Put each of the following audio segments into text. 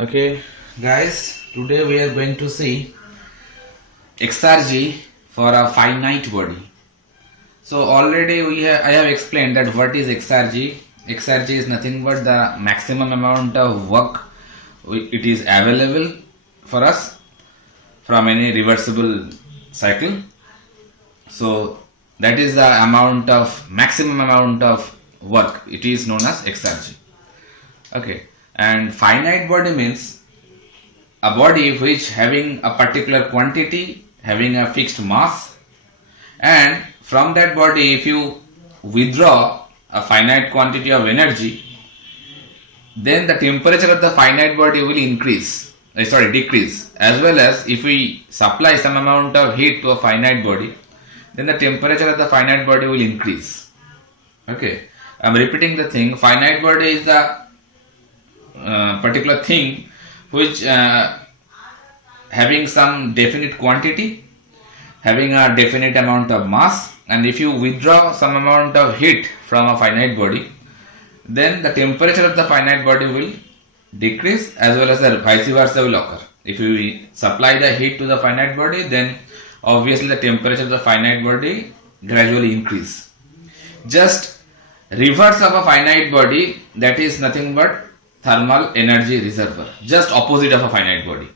Okay, guys, today we are going to see Exergy for a finite body. So already I have explained that what is Exergy. Exergy is nothing but the maximum amount of work it is available for us from any reversible cycle. So that is the maximum amount of work. It is known as Exergy. Okay, and finite body means a body which having a particular quantity, having a fixed mass, and from that body if you withdraw a finite quantity of energy, then the temperature of the finite body will decrease, as well as if we supply some amount of heat to a finite body, then the temperature of the finite body will increase. Okay, I am repeating the thing. Finite body is the particular thing which having some definite quantity, having a definite amount of mass, and if you withdraw some amount of heat from a finite body, then the temperature of the finite body will decrease, as well as the vice versa will occur. If you supply the heat to the finite body, then obviously the temperature of the finite body gradually increase. Just reverse of a finite body, that is nothing but thermal energy reservoir, just opposite of a finite body.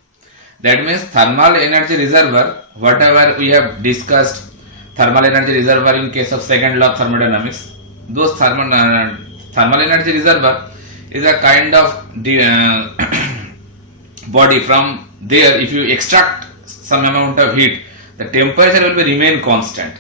That means thermal energy reservoir, whatever we have discussed, thermal energy reservoir in case of second law of thermodynamics, those thermal energy reservoir is a kind of body. From there, if you extract some amount of heat, the temperature will remain constant.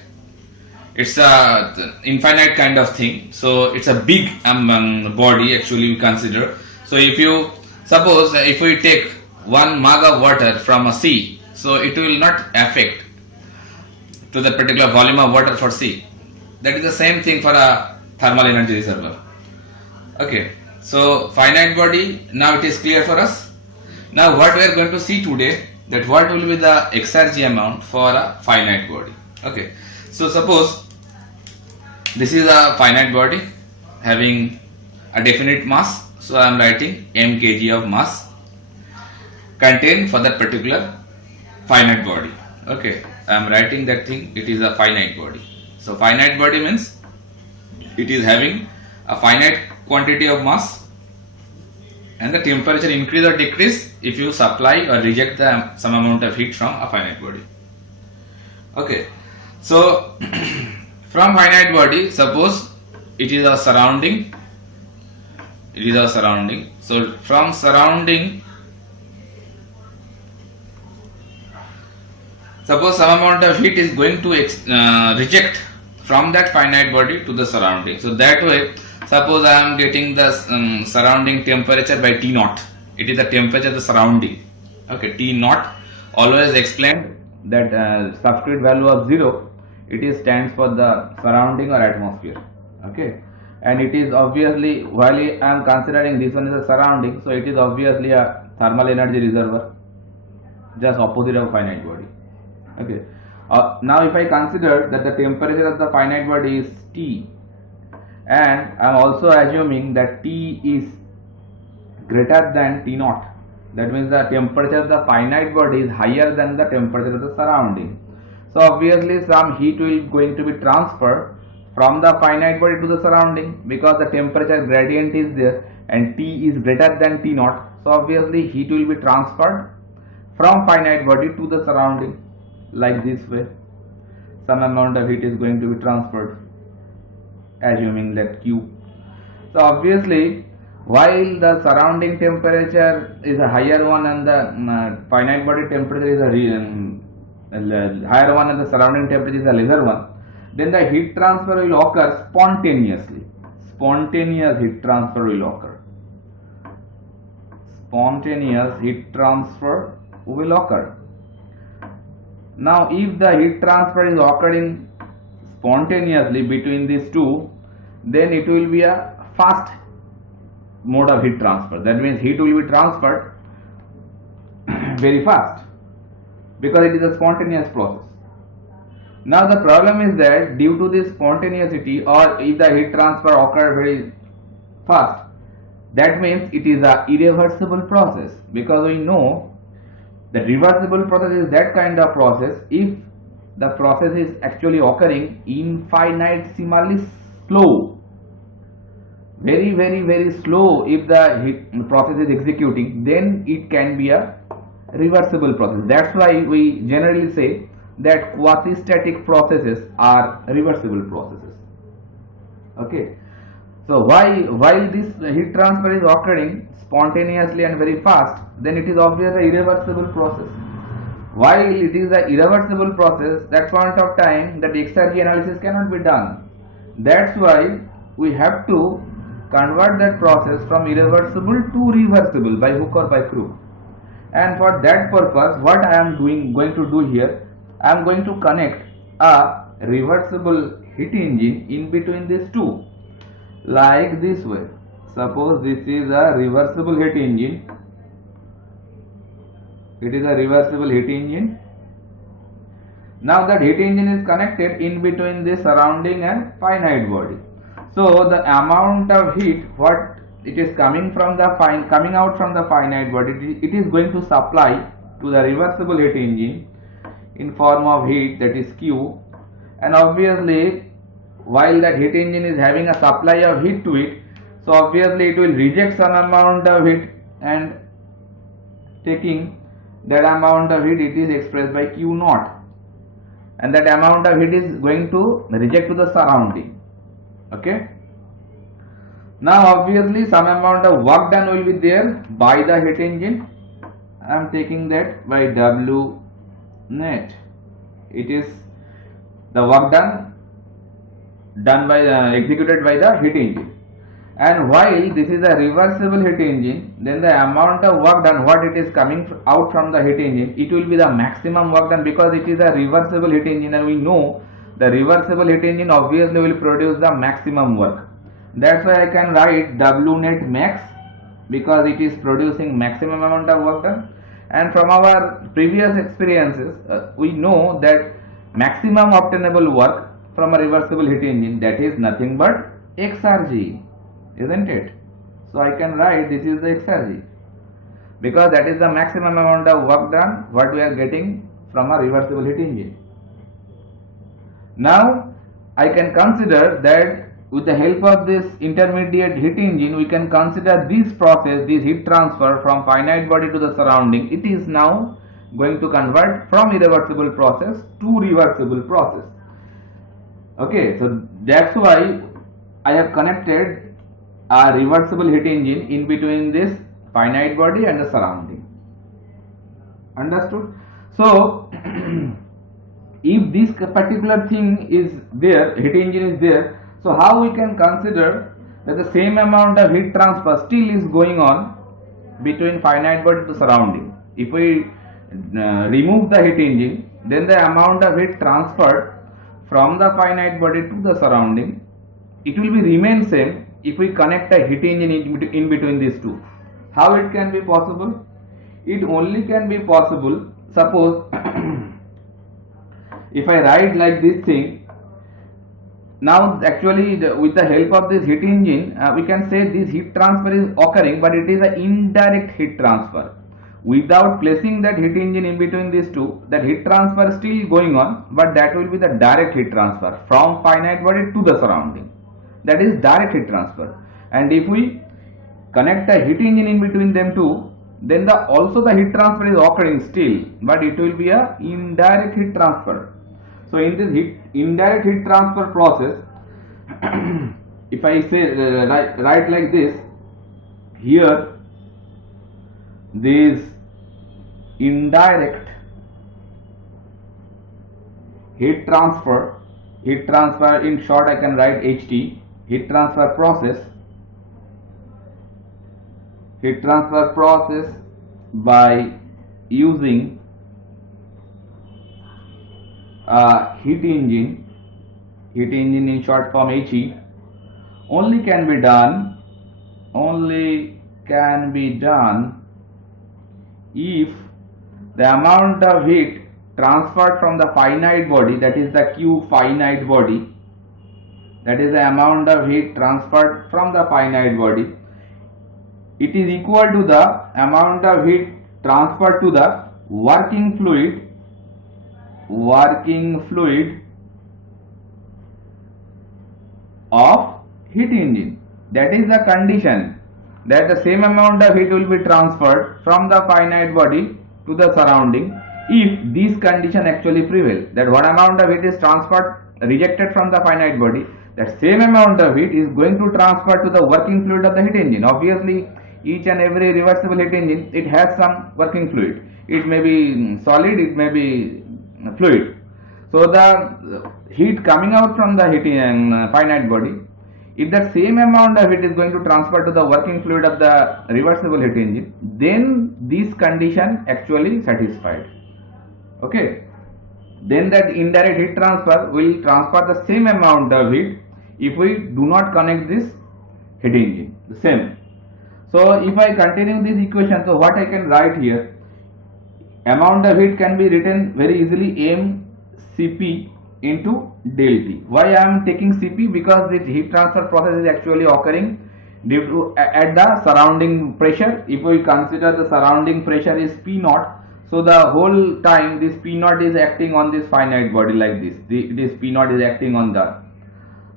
It's a infinite kind of thing, so it's a big body actually we consider. So if you suppose if we take one mug of water from a sea, so it will not affect to the particular volume of water for sea. That is the same thing for a thermal energy reservoir. Okay, so finite body, now it is clear for us. Now what we are going to see today, that what will be the Exergy amount for a finite body. Okay, so suppose this is a finite body having a definite mass. So I am writing m kg of mass contained for that particular finite body. Okay, I am writing that thing, it is a finite body. So finite body means it is having a finite quantity of mass, and the temperature increase or decrease if you supply or reject some amount of heat from a finite body. Okay, so from finite body, suppose it is a surrounding. So from surrounding, suppose some amount of heat is going to reject from that finite body to the surrounding. So that way, suppose I am getting the surrounding temperature by T naught. It is the temperature of the surrounding. Okay, T naught, always explained that substitute value of 0. It stands for the surrounding or atmosphere. Okay, and it is obviously, while I am considering this one is a surrounding, so it is obviously a thermal energy reservoir, just opposite of finite body. Okay, now if I consider that the temperature of the finite body is T, and I am also assuming that T is greater than T naught, that means the temperature of the finite body is higher than the temperature of the surrounding. So obviously some heat will going to be transferred from the finite body to the surrounding, because the temperature gradient is there and T is greater than T naught. So obviously heat will be transferred from finite body to the surrounding, like this way. Some amount of heat is going to be transferred, assuming that Q. So obviously, while the surrounding temperature is a higher one and the finite body temperature is a higher one and the surrounding temperature is a lesser one, then the heat transfer will occur spontaneously. Spontaneous heat transfer will occur. Spontaneous heat transfer will occur. Now, if the heat transfer is occurring spontaneously between these two, then it will be a fast mode of heat transfer. That means heat will be transferred very fast, because it is a spontaneous process. Now the problem is that due to this spontaneity, or if the heat transfer occurs very fast, that means it is a irreversible process, because we know that reversible process is that kind of process if the process is actually occurring infinitesimally slow, very slow. If the process is executing, then it can be a reversible process. That's why we generally say that quasi-static processes are reversible processes. Okay, so while this heat transfer is occurring spontaneously and very fast, then it is obviously an irreversible process. While it is an irreversible process, that point of time that Exergy analysis cannot be done. That's why we have to convert that process from irreversible to reversible by hook or by crook. And for that purpose, what I am going to do here, I am going to connect a reversible heat engine in between these two, like this way. Suppose this is a reversible heat engine. It is a reversible heat engine. Now that heat engine is connected in between the surrounding and finite body. So the amount of heat what it is coming out from the finite body, it is going to supply to the reversible heat engine in form of heat, that is Q. And obviously while that heat engine is having a supply of heat to it, so obviously it will reject some amount of heat, and taking that amount of heat, it is expressed by Q naught, and that amount of heat is going to reject to the surrounding. Okay, now obviously some amount of work done will be there by the heat engine. I am taking that by W net. It is the work done by executed by the heat engine. And while this is a reversible heat engine, then the amount of work done what it is coming out from the heat engine, it will be the maximum work done, because it is a reversible heat engine, and we know the reversible heat engine obviously will produce the maximum work. That's why I can write W net max, because it is producing maximum amount of work done. And from our previous experiences, we know that maximum obtainable work from a reversible heat engine, that is nothing but Exergy, isn't it? So I can write this is the Exergy, because that is the maximum amount of work done what we are getting from a reversible heat engine. Now I can consider that with the help of this intermediate heat engine, we can consider this process, this heat transfer from finite body to the surrounding. It is now going to convert from irreversible process to reversible process. Okay, so that's why I have connected a reversible heat engine in between this finite body and the surrounding. Understood? So if this particular thing is there, heat engine is there, so how we can consider that the same amount of heat transfer still is going on between finite body to surrounding? If we remove the heat engine, then the amount of heat transferred from the finite body to the surrounding, it will be remain same if we connect a heat engine in between these two. How it can be possible? It only can be possible, suppose if I write like this thing. Now actually with the help of this heat engine, we can say this heat transfer is occurring, but it is an indirect heat transfer. Without placing that heat engine in between these two, that heat transfer is still going on, but that will be the direct heat transfer from finite body to the surrounding. That is direct heat transfer. And if we connect a heat engine in between them two, then also the heat transfer is occurring still, but it will be a indirect heat transfer. So in this indirect heat transfer process, if I say write like this, here this indirect heat transfer in short I can write HT, heat transfer process by using heat engine in short form HE, only can be done if the amount of heat transferred from the finite body, that is the Q finite body, that is the amount of heat transferred from the finite body, it is equal to the amount of heat transferred to the working fluid of heat engine. That is the condition, that the same amount of heat will be transferred from the finite body to the surrounding if this condition actually prevails. That what amount of heat is transferred, rejected from the finite body, that same amount of heat is going to transfer to the working fluid of the heat engine. Obviously, each and every reversible heat engine, it has some working fluid. It may be solid, it may be fluid. So the heat coming out from the finite body, if the same amount of heat is going to transfer to the working fluid of the reversible heat engine, then this condition actually satisfied. Okay, then that indirect heat transfer will transfer the same amount of heat if we do not connect this heat engine, the same. So if I continue this equation, so what I can write here, amount of heat can be written very easily, mCp into del T. Why I am taking Cp? Because this heat transfer process is actually occurring due to at the surrounding pressure. If we consider the surrounding pressure is P naught, so the whole time this P naught is acting on this finite body like this. This P naught is acting on the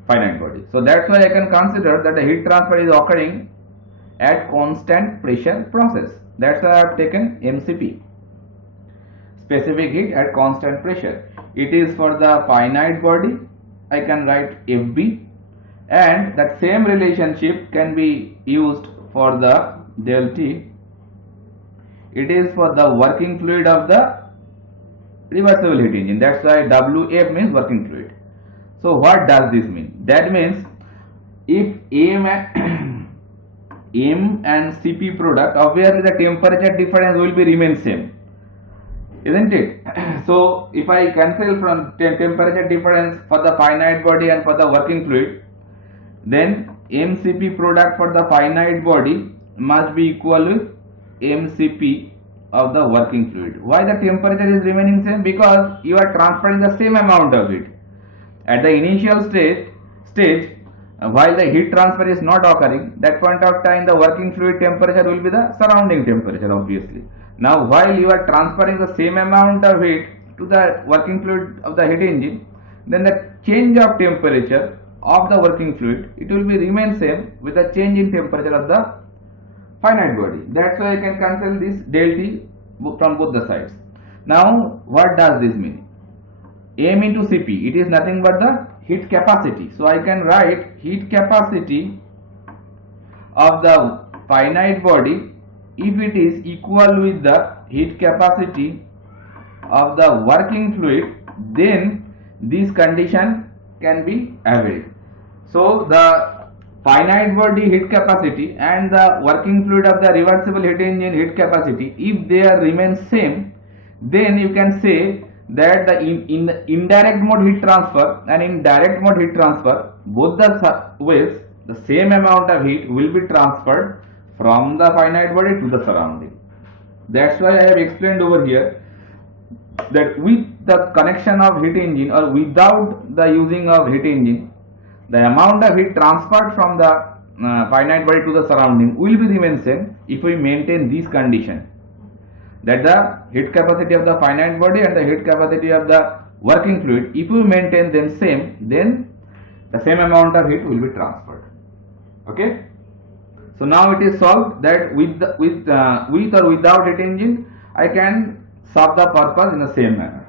finite body. So that's why I can consider that the heat transfer is occurring at constant pressure process. That's why I have taken mCp, specific heat at constant pressure. It is for the finite body, I can write Fb, and that same relationship can be used for the del T. It is for the working fluid of the reversible heat engine. That's why Wf means working fluid. So what does this mean? That means if M and Cp product, obviously the temperature difference will be remain same, isn't it? So if I cancel from temperature difference for the finite body and for the working fluid, then mCp product for the finite body must be equal with mCp of the working fluid. Why the temperature is remaining same? Because you are transferring the same amount of heat. At the initial stage, while the heat transfer is not occurring, that point of time the working fluid temperature will be the surrounding temperature, obviously. Now while you are transferring the same amount of heat to the working fluid of the heat engine, then the change of temperature of the working fluid, it will be remain same with the change in temperature of the finite body. That's why I can cancel this del T from both the sides. Now what does this mean? M into Cp, it is nothing but the heat capacity. So I can write heat capacity of the finite body, if it is equal with the heat capacity of the working fluid, then this condition can be availed. So the finite body heat capacity and the working fluid of the reversible heat engine heat capacity, if they are remain same, then you can say that the in the indirect mode heat transfer and in direct mode heat transfer, both the ways the same amount of heat will be transferred from the finite body to the surrounding. That's why I have explained over here that with the connection of heat engine or without the using of heat engine, the amount of heat transferred from the finite body to the surrounding will be remain same if we maintain this condition, that the heat capacity of the finite body and the heat capacity of the working fluid, if we maintain them same, then the same amount of heat will be transferred. Okay, so now it is solved that with or without heat engine I can solve the purpose in the same manner.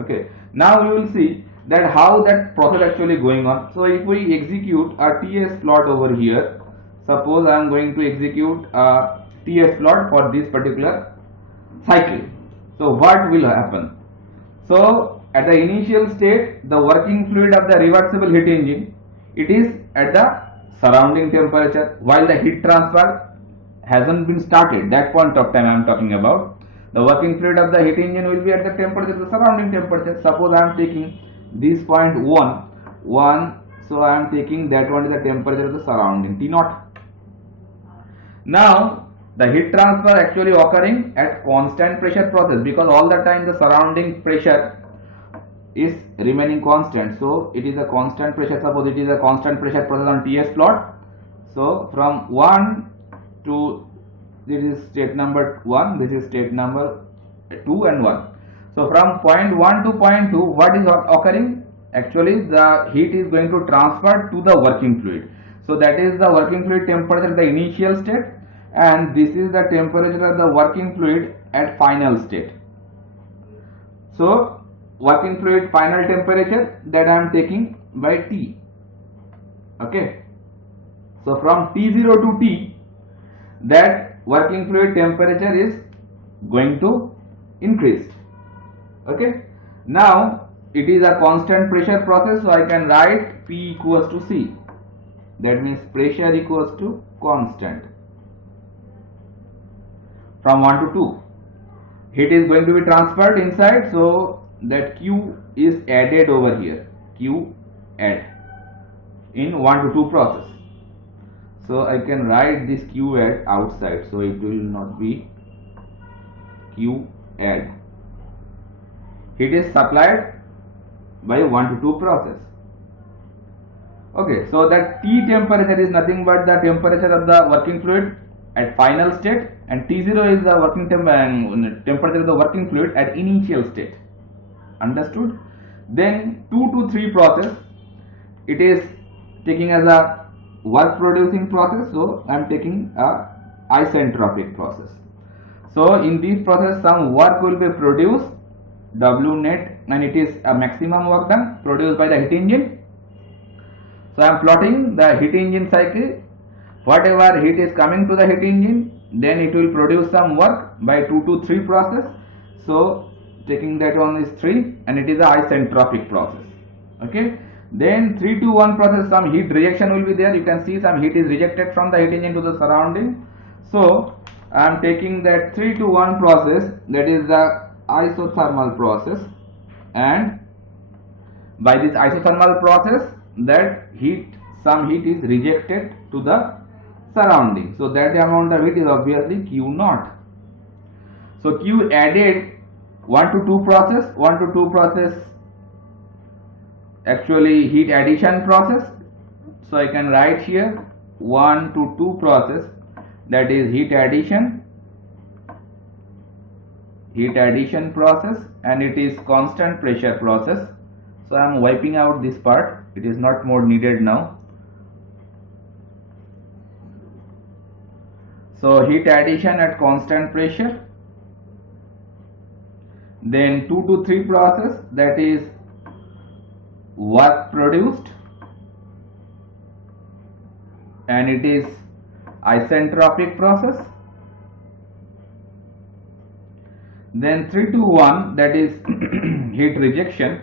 Okay, now we will see that how that process actually going on. So if we execute a TS plot over here, suppose I am going to execute a TS plot for this particular cycle. So what will happen? So at the initial state, the working fluid of the reversible heat engine, it is at the surrounding temperature, while the heat transfer hasn't been started. That point of time I am talking about. The working fluid of the heat engine will be at the temperature, the surrounding temperature. Suppose I am taking this point 1, so I am taking that one is the temperature of the surrounding T naught. Now the heat transfer actually occurring at constant pressure process, because all the time the surrounding pressure is remaining constant. So it is a constant pressure. Suppose it is a constant pressure process on TS plot. So from 1 to, this is state number 1, this is state number 2 and 1. So from point 1 to point 2, what is occurring? Actually the heat is going to transfer to the working fluid. So that is the working fluid temperature at the initial state, and this is the temperature of the working fluid at final state. So working fluid final temperature, that I am taking by T. Okay. So from T0 to T, that working fluid temperature is going to increase. Okay. Now it is a constant pressure process, so I can write P equals to C. That means pressure equals to constant from 1 to 2. Heat is going to be transferred inside, so that Q is added over here. Q add in 1 to 2 process. So I can write this Q add outside, so it will not be Q add. Heat is supplied by 1 to 2 process. Okay, so that T temperature is nothing but the temperature of the working fluid at final state, and T0 is the working temperature of the working fluid at initial state. Understood? Then 2 to 3 process, it is taking as a work producing process, so I am taking a isentropic process. So in this process some work will be produced, W net, and it is a maximum work done produced by the heat engine. So I am plotting the heat engine cycle. Whatever heat is coming to the heat engine, then it will produce some work by 2 to 3 process. So taking that one is 3, and it is a isentropic process. Okay. Then 3 to 1 process, some heat rejection will be there. You can see some heat is rejected from the heat engine to the surrounding. So I am taking that 3 to 1 process, that is the isothermal process, and by this isothermal process, that some heat is rejected to the surrounding. So that amount of heat is obviously Q naught. So Q added 1 to 2 process, 1 to 2 process, actually heat addition process. So I can write here 1 to 2 process, that is heat addition process, and it is constant pressure process. So I am wiping out this part, it is not more needed now. So heat addition at constant pressure. Then 2 to 3 process, that is work produced, and it is isentropic process. Then 3 to 1, that is heat rejection,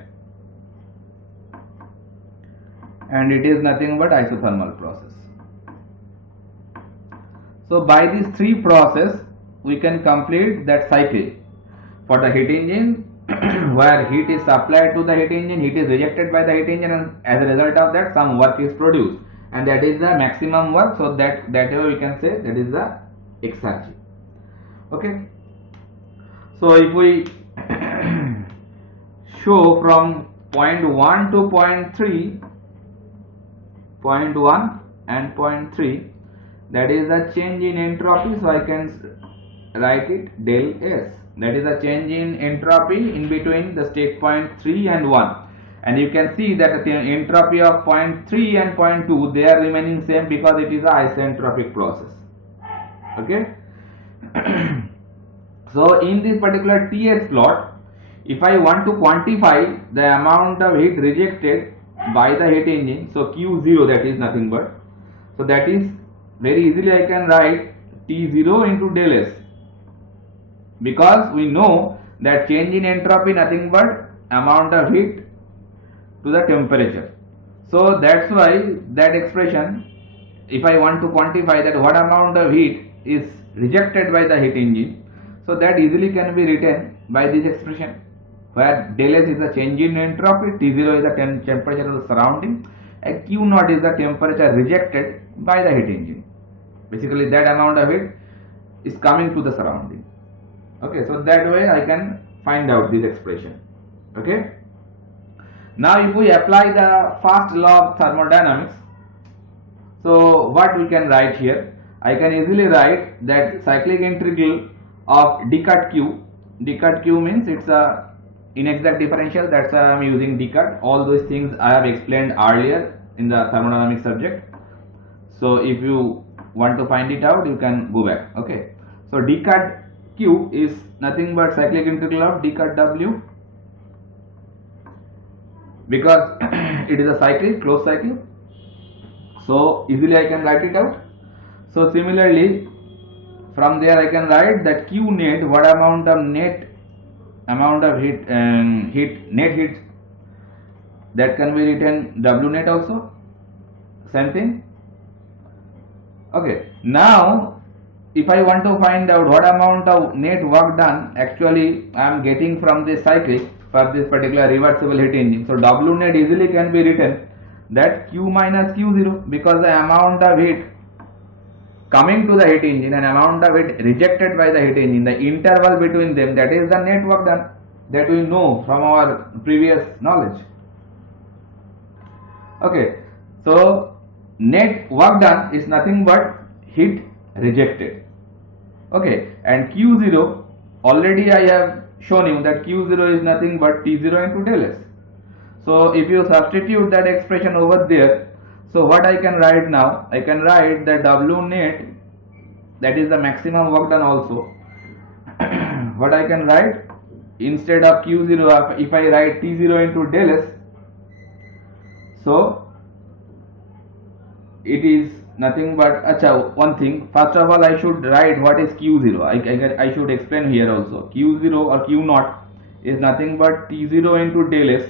and it is nothing but isothermal process. So by these 3 process we can complete that cycle for the heat engine where heat is supplied to the heat engine, heat is rejected by the heat engine, and as a result of that some work is produced, and that is the maximum work. So that way we can say that is the Exergy. Okay. So if we show from point 1 to point 3, point 1 and point 3, that is the change in entropy, so I can write it del S. That is the change in entropy in between the state point 3 and 1, and you can see that the entropy of point 3 and point 2, they are remaining same because it is a isentropic process. Okay. So in this particular TS plot, if I want to quantify the amount of heat rejected by the heat engine, so Q0, that is nothing but, so that is very easily I can write T0 into del S, because we know that change in entropy nothing but amount of heat to the temperature. So that's why that expression, if I want to quantify that what amount of heat is rejected by the heat engine, so that easily can be written by this expression, where del S is the change in entropy, T0 is the temperature of the surrounding, and Q naught is the temperature rejected by the heat engine. Basically that amount of heat is coming to the surrounding. Okay, so that way I can find out this expression. Okay. Now if we apply the first law of thermodynamics, so what we can write here, I can easily write that cyclic integral of d cut q. D cut q means it's a inexact differential, that's why I am using d cut. All those things I have explained earlier in the thermodynamics subject. So if you want to find it out, you can go back. Okay. So d cut q is nothing but cyclic integral of d cut w, because it is a cyclic, closed cycle. So easily I can write it out. So similarly, from there I can write that q net, what amount of net heat, net heat, that can be written w net also, same thing. Okay, now if I want to find out what amount of net work done actually I am getting from this cycle for this particular reversible heat engine, so w net easily can be written that q minus q0, because the amount of heat coming to the heat engine and amount of heat rejected by the heat engine, the interval between them, that is the net work done, that we know from our previous knowledge. Okay, so net work done is nothing but heat rejected. Okay, and q0, already I have shown you that q0 is nothing but T0 into del S. So if you substitute that expression over there, so what I can write now, I can write that W net, that is the maximum work done also. What I can write, instead of q0, if I write T0 into del S, so it is nothing but, one thing, first of all I should write what is q0. I should explain here also. q0 or q0 is nothing but T0 into del S.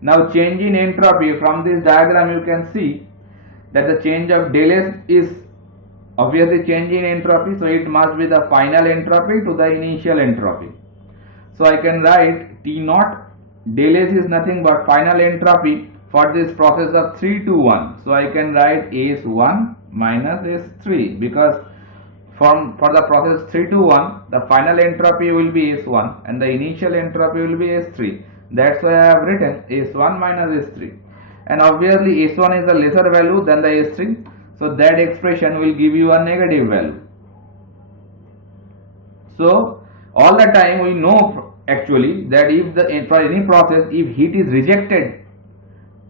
Now change in entropy, from this diagram you can see that the change of del S is obviously change in entropy, so it must be the final entropy to the initial entropy. So I can write T naught del S is nothing but final entropy for this process of 3 to 1. So I can write S1 minus S3, because for the process 3 to 1 the final entropy will be S1 and the initial entropy will be S3. That's why I have written S1 minus S3, and obviously S1 is a lesser value than the S3, so that expression will give you a negative value. So all the time we know actually that if for any process, if heat is rejected,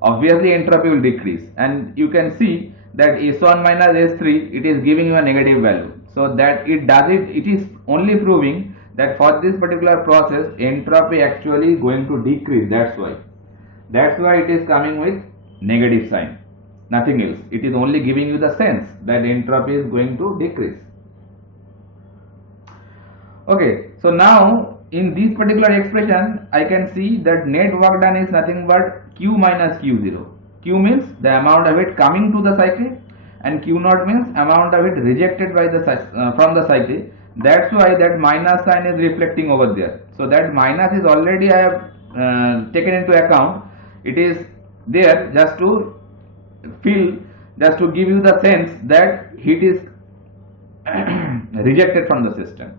obviously entropy will decrease, and you can see that S1 minus S3, it is giving you a negative value. So that it is only proving that for this particular process entropy actually going to decrease. That's why it is coming with negative sign, nothing else. It is only giving you the sense that entropy is going to decrease. Okay, so now in this particular expression I can see that net work done is nothing but q minus q0. Q means the amount of heat coming to the cycle, and q0 means amount of heat rejected by the from the cycle. That's why that minus sign is reflecting over there. So that minus is already I have taken into account. It is there just to give you the sense that heat is rejected from the system.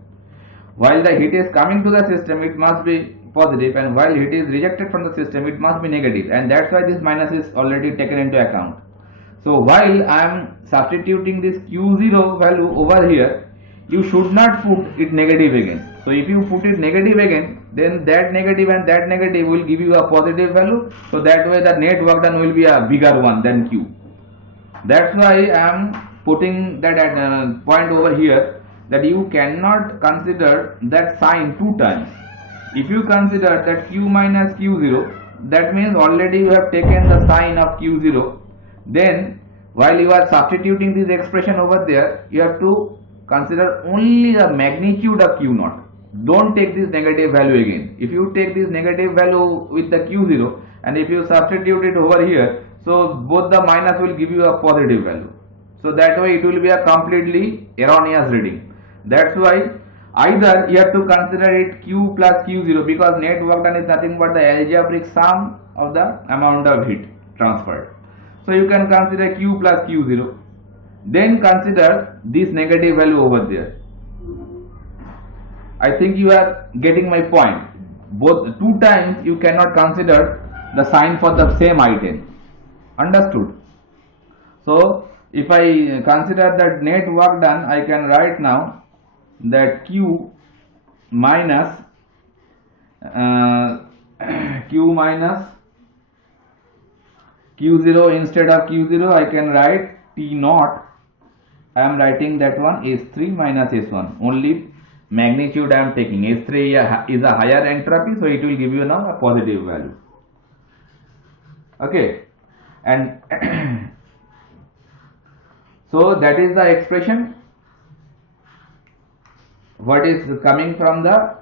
While the heat is coming to the system, it must be positive, and while heat is rejected from the system, it must be negative, and that's why this minus is already taken into account. So while I am substituting this q0 value over here, you should not put it negative again. So if you put it negative again, then that negative and that negative will give you a positive value. So that way the net work done will be a bigger one than q. That's why I am putting that at point over here, that you cannot consider that sign two times. If you consider that q minus q0, that means already you have taken the sign of q0. Then while you are substituting this expression over there, you have to consider only the magnitude of q0. Don't take this negative value again. If you take this negative value with the q0 and if you substitute it over here, so both the minus will give you a positive value. So that way it will be a completely erroneous reading. That's why either you have to consider it q plus q0, because net work done is nothing but the algebraic sum of the amount of heat transferred. So you can consider q plus q0. Then consider this negative value over there. I think you are getting my point. Both two times you cannot consider the sign for the same item. Understood? So if I consider that net work done, I can write now that Q minus Q minus Q0, instead of Q0 I can write T naught. I am writing that one S3 minus S1, only magnitude I am taking. S3 is a higher entropy, so it will give you now a positive value. Okay, and so that is the expression what is coming from the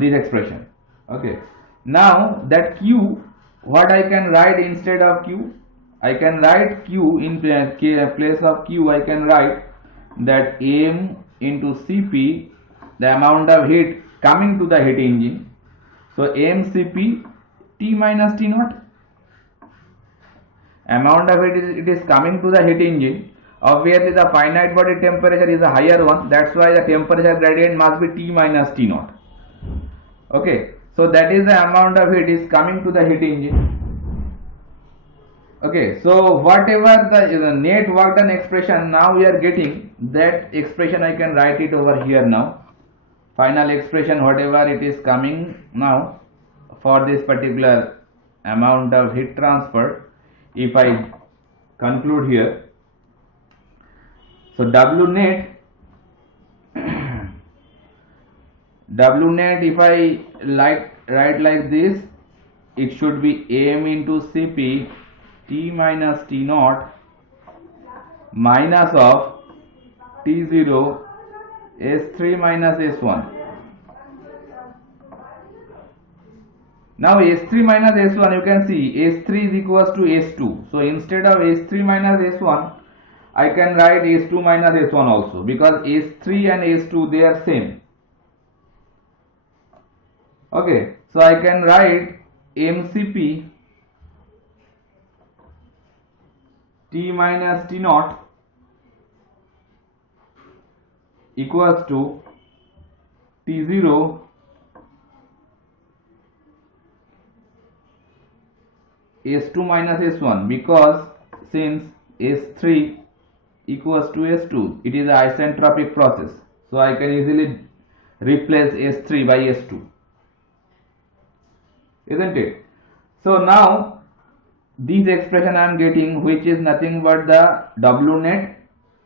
this expression. Okay, now that Q, what I can write instead of Q? I can write Q in place of Q. I can write that M into Cp, the amount of heat coming to the heat engine. So mCp T minus T naught, amount of it is coming to the heat engine. Obviously the finite body temperature is a higher one, that's why the temperature gradient must be T minus T naught. Okay, so that is the amount of heat is coming to the heat engine. Okay, so whatever the net work done expression now we are getting, that expression I can write it over here now. Final expression whatever it is coming now for this particular amount of heat transfer, if I conclude here, so W net if I write like this, it should be M into Cp T minus T naught minus of T0 S3 minus S1. Now S3 minus S1, you can see S3 is equals to S2. So instead of S3 minus S1, I can write S2 minus S1 also, because S3 and S2 they are same. Okay, so I can write mCp T minus T naught equals to T0 S2 minus S1, because since S3 equals to S2, it is an isentropic process, so I can easily replace S3 by S2, isn't it? So now this expression I am getting, which is nothing but the W net,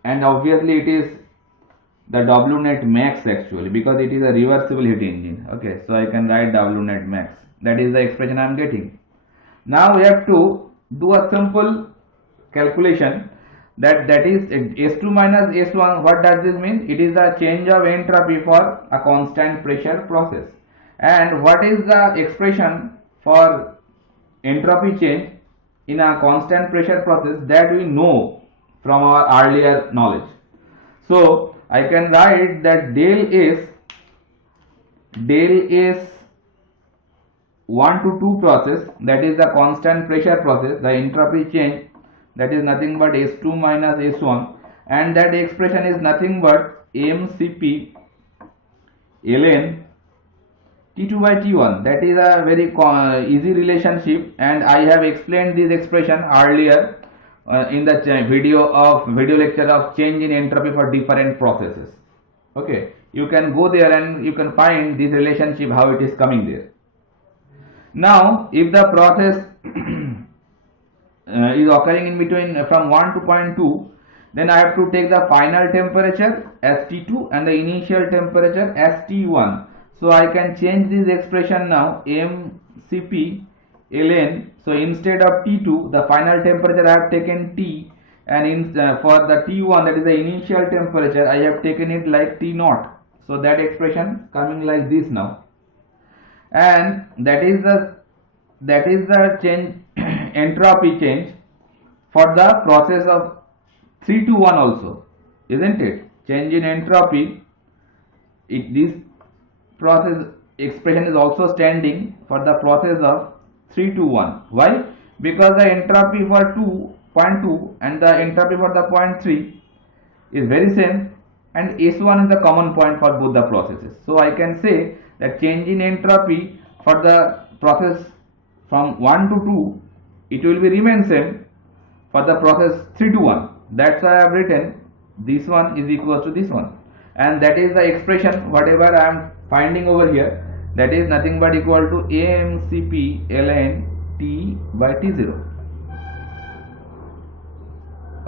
and obviously it is the W net max actually, because it is a reversible heat engine. Okay, so I can write W net max. That is the expression I am getting. Now we have to do a simple calculation, that is S2 minus S1. What does this mean? It is a change of entropy for a constant pressure process. And what is the expression for entropy change in a constant pressure process? That we know from our earlier knowledge. So I can write that del S 1 to 2 process, that is the constant pressure process, the entropy change, that is nothing but S2 minus S1, and that expression is nothing but mCp ln T2 by T1. That is a very easy relationship, and I have explained this expression earlier in the video lecture of change in entropy for different processes. Okay, you can go there and you can find this relationship, how it is coming there. Now if the process is occurring in between from 1 to point 2, then I have to take the final temperature as T2 and the initial temperature as T1. So I can change this expression now, mCp ln, so instead of T2 the final temperature I have taken T, and for the T1, that is the initial temperature, I have taken it like T naught. So that expression coming like this now, and that is the change entropy change for the process of 3 to 1 also, isn't it? Change in entropy, this process expression is also standing for the process of 3 to 1. Why? Because the entropy for 2.2 and the entropy for the 0.3 is very same, and S1 is the common point for both the processes. So I can say that change in entropy for the process from 1 to 2, it will be remain same for the process 3 to 1. That's why I have written this one is equal to this one, and that is the expression whatever I am finding over here, that is nothing but equal to AMCP ln T by T0.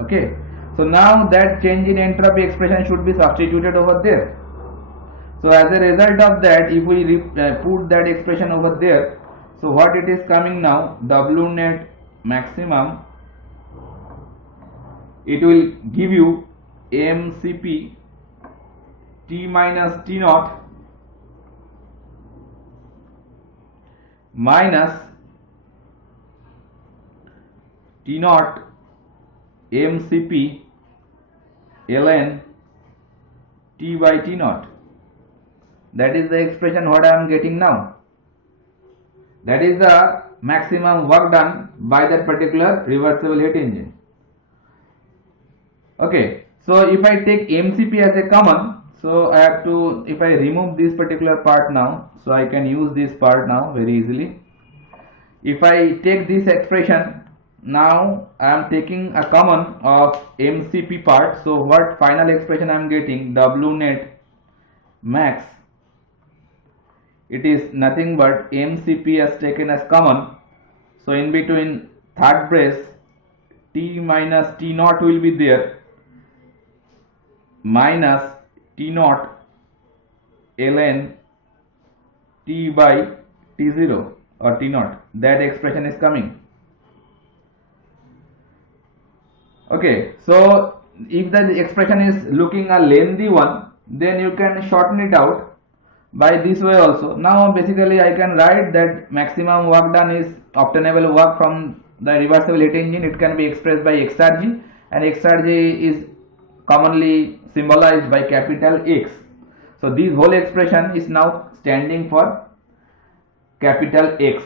Okay, so now that change in entropy expression should be substituted over there. So as a result of that, if we put that expression over there, so what it is coming now, W net maximum, it will give you AMCP T minus T naught minus T naught AMCP ln T by T naught. That is the expression what I am getting now. That is the maximum work done by that particular reversible heat engine. Okay, so if I take MCP as a common, so I have to, if I remove this particular part now, so I can use this part now very easily. If I take this expression, now I am taking a common of MCP part, so what final expression I am getting, W net max, it is nothing but MCP as taken as common, so in between third brace T minus T naught will be there, minus T naught ln T by T0 or T naught, that expression is coming. Okay, so if the expression is looking a lengthy one, then you can shorten it out by this way also. Now basically I can write that maximum work done is obtainable work from the reversible heat engine. It can be expressed by Exergy, and Exergy is commonly symbolized by capital X. So this whole expression is now standing for capital X,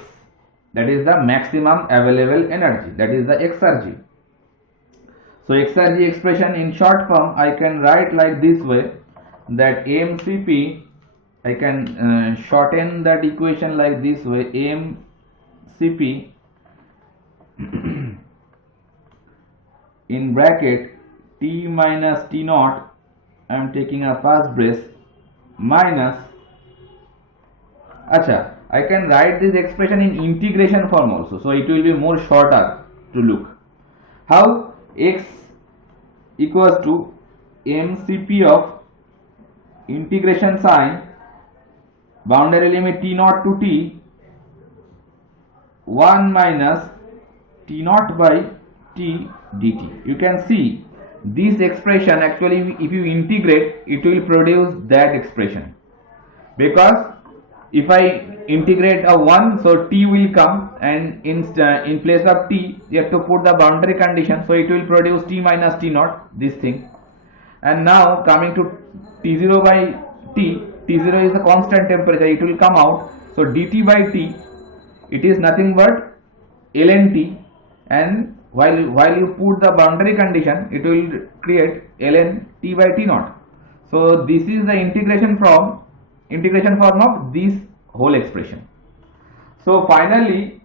that is the maximum available energy, that is the Exergy. So Exergy expression in short form I can write like this way, that AMCP, I can shorten that equation like this way, AMCP in bracket T minus T naught, I am taking a first brace, minus, I can write this expression in integration form also, so it will be more shorter to look. How? X equals to MCP of integration sign boundary limit T naught to T 1 minus T naught by T dt. You can see this expression actually, if you integrate, it will produce that expression, because if I integrate a 1, so T will come, and in place of T you have to put the boundary condition, so it will produce T minus T naught, this thing. And now coming to T0 by T, T0 is the constant temperature, it will come out, so dt by T, it is nothing but ln T, and while you put the boundary condition, it will create ln T by T naught. So this is the integration form of this whole expression. So finally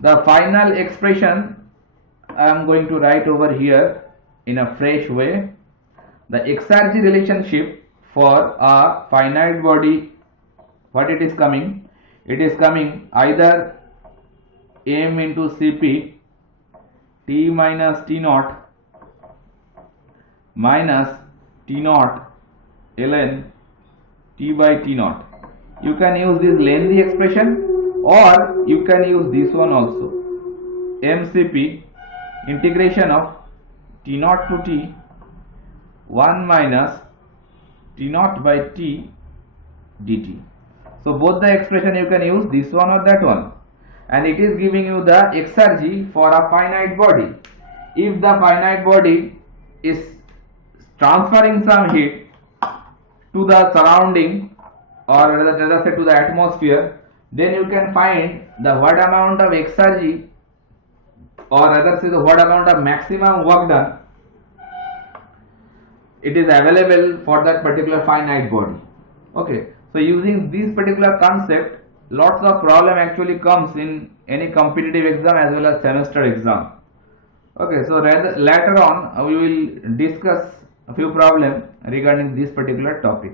the final expression I am going to write over here in a fresh way. The Exergy relationship for a finite body, what it is coming? It is coming either m into Cp T minus T naught minus T naught ln T by T naught. You can use this lengthy expression, or you can use this one also, MCP integration of T naught to T 1 minus T naught by T dt. So both the expression you can use this one or that one, and it is giving you the Exergy for a finite body. If the finite body is transferring some heat to the surrounding, or let us say to the atmosphere, then you can find the what amount of Exergy, or rather say the what amount of maximum work done it is available for that particular finite body. Okay, so using this particular concept, lots of problem actually comes in any competitive exam as well as semester exam. Okay, so later on we will discuss a few problems regarding this particular topic.